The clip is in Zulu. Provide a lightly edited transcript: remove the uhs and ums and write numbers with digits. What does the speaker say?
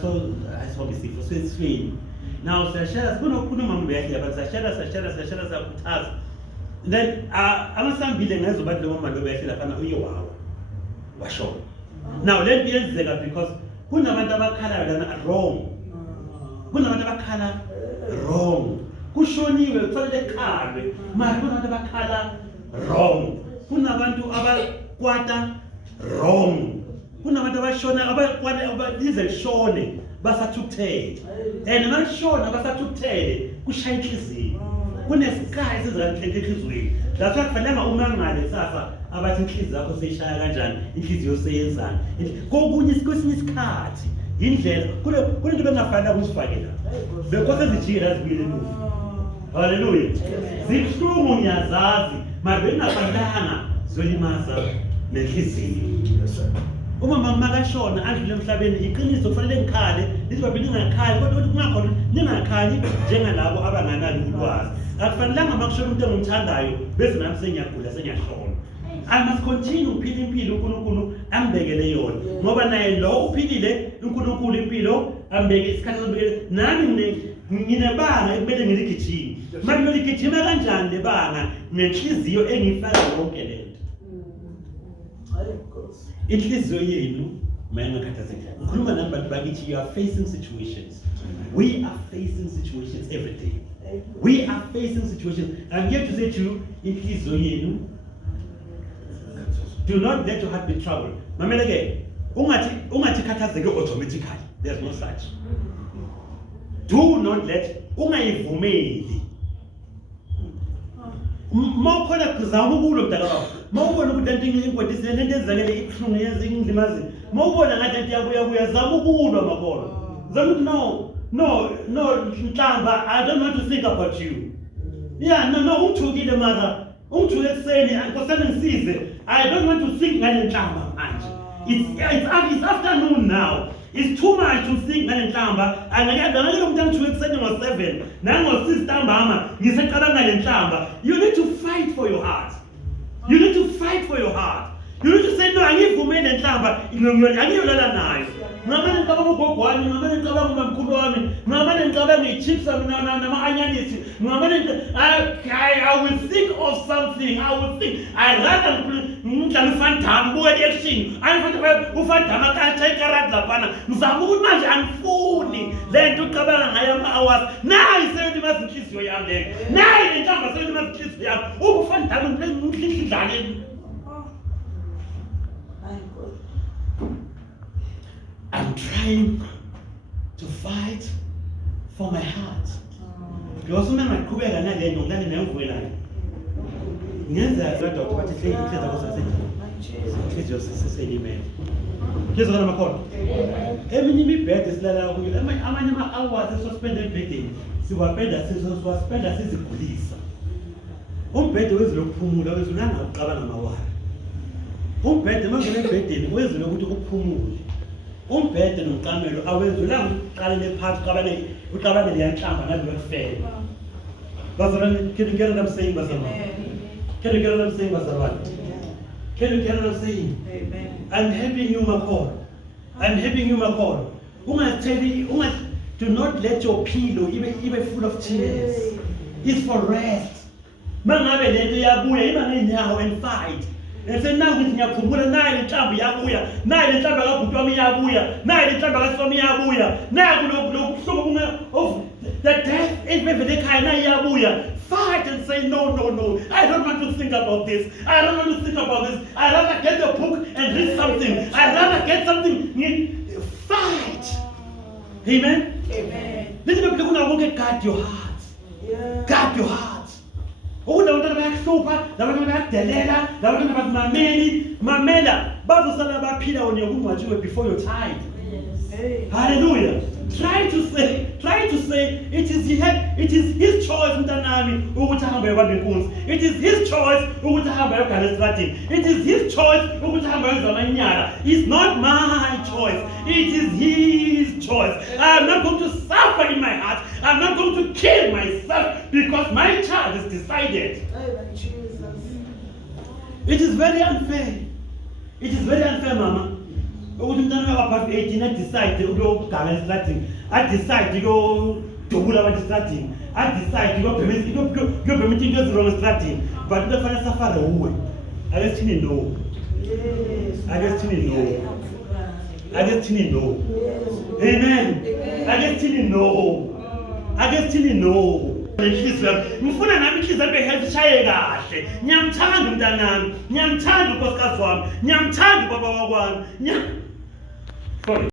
so isifo sesifini. Now siyashara kunokhuluma mbehle but siyashara sakhuthaza. Then amasambile ngezo bantu noma behle lapha uye wawa washona. Now let me yenzeka because kunabantu abakhala lana wrong. Kunabantu abakhala wrong. Kushoniwe kufanele ekhalwe manje kunabantu abakhala wrong. Kunabantu abakwata wrong. Kunabantu abashona abalize lishone basathukuthele. And mashona basathukuthele kushaya inhliziyo. Kunesikhathi sizakhe enhliziyweni. That's why kufanele umangale sasa abathi inhliziyo yakho seyishaya kanjani, inhliziyo seyenzani. Kokunye kwesinye isikhathi indlela kunento bengafanele ukusifakela. Bekose zijira zibili emuva. Hallelujah. Zibuhlungu ngiyazazi, manje bengafanelanga zolimaza nenhliziyo. Uma mama makashona adlule emhlabeni iqiniso kufanele ngikhale lizobabili ngakhali kodwa kungakhona ningakhali njengalabo abanganalo ulwazi. Akufanelanga makushona umuntu engumthandayo bese nami sengiyagula sengiyashona. I must continue ukuphila impilo uNkulunkulu ambekele yona ngoba naye lo uphilile uNkulunkulu impilo ambeke isikhathi sobekele nami nginebanga ekumele ngiligijime. Manje ngiligijima kanjani lebanga nenhliziyo engifaka yonke lento. Inhliziyo yenu mayingakhathazeki. Ngikhuluma nami bantu bakithi you are facing situations. We are facing situations every day. We are facing situations. I'm here to say to you, inhliziyo yenu, do not let your heart be troubled. Mamela ke, ungathi khathazeke automatically. There's no such. Do not let ungayivumeli. Mawukhona kuzama ukulo mdala wakho. Mawubona ukuthi lento inkwetisi lento ezakele ibuhlungu yezingilimazi. Mawubona ngathi lento yabuya zama ukulwa makhono. Zama ukuthi no Nhlamba, I don't want to think about you. Yeah, no ungithukile mother. Ungithuke ekseni nkosana ngisize. I don't want to think ngale Nhlamba manje. It's afternoon now. It's too much to think ngale Nhlamba. Angeke umuntu angithuke ekseni ngo7 nango6 ntambama ngiseqala ngale Nhlamba. You need to fight for your heart. You need to fight for your heart. You need to say no, angivumele Nhlamba angiyolala nayo. Ngamane ngicabanga ugogo wami, ngamane ngicabanga umamkhulu wami, ngamane ngicabanga ichips nama-anyanisi, ngamane I will think of something. I will think. I rather ngidlala uFandama buka i-action. uFandama katsha ikarati laphana. Ngizama ukuthi manje angifuni le nto ucabanga ngayo ama-hours. Nayi seyimaza inhliziyo yami leyo. Nayi le Nhlamba seyimaza inhliziyo yami. uFandama ngidlale. I'm trying to fight for my heart. Because when I go back and I don't know, I'm going to ngenza kodwa ukuthi hle inhliziyo yakho sasethi inhliziyo seselimele. Here's what I'm calling. Eminye imibhede silala kuyo amanye ama-hours esospenda embhedeni siwapenda sizigulisa. Umbhede wezilo kuphumula wezulanga uqabanga amawala. Umbhede mangene embhedeni wezilo ukuthi uphumule. Umbhede nomqamelo awenzulanga uqalele phansi uqabane le Nhlamba nayo bekufela. Bazalwane, can you get what I'm saying, bazalwane? Can you get what I'm saying, bazalwane? Can you get what I'm saying? Amen. I'm helping you, Makoro. I'm helping you, Makoro. Do not let your pillow even full of tears. It's for rest. Mangabe lento yabuya imangenyawo and fight. And say now with ngiyaphumula nayi Nhlamba yabuya, nayi le Nhlamba kabhuti wami yabuya, nayi le Nhlamba kasifami yabuya, nayi kulobuhlobo of the death evevele ekhaya nayi yabuya. Fight and say no. I don't want to think about this. I don't want to think about this. I'd rather get a book and read something. I'd rather get something. Fight. Amen. Amen. Little people who guard your heart. Yeah. Guard your heart. Labantwana bayakuhlupha, labantwana bayakudelela, labantwana mamela bazosala baphila wona yokungatshiwe before your time. Yes. Hallelujah. Try to say it is his choice mntanami ukuthi ahambe yobamba inkunzi. It is his choice ukuthi ahambe yogana estradini. It is his choice ukuthi ahambe yozamanyala. It's not my choice. It is his choice. I'm not going to suffer in my heart. I'm not going to kill myself because my child is decided. It is very unfair. It is very unfair, Mama. ukuthi umntwana wapha 18 adecide ukuyoganga estradini, adecide ukuyodubula abantu estradini, adecide ukuyobhemisa into ezirong estradini, but into efanele safare uwe. Ake sithini no. Ake sithini no. Ake sithini no. Amen. Ake sithini no. Ake sithini no. Ngifuna nami inhliziyo yami health shaye kahle. Ngiyamthanda umntanami, ngiyamthanda unkosikazi wami, ngiyamthanda ubaba wakwami. Sorry.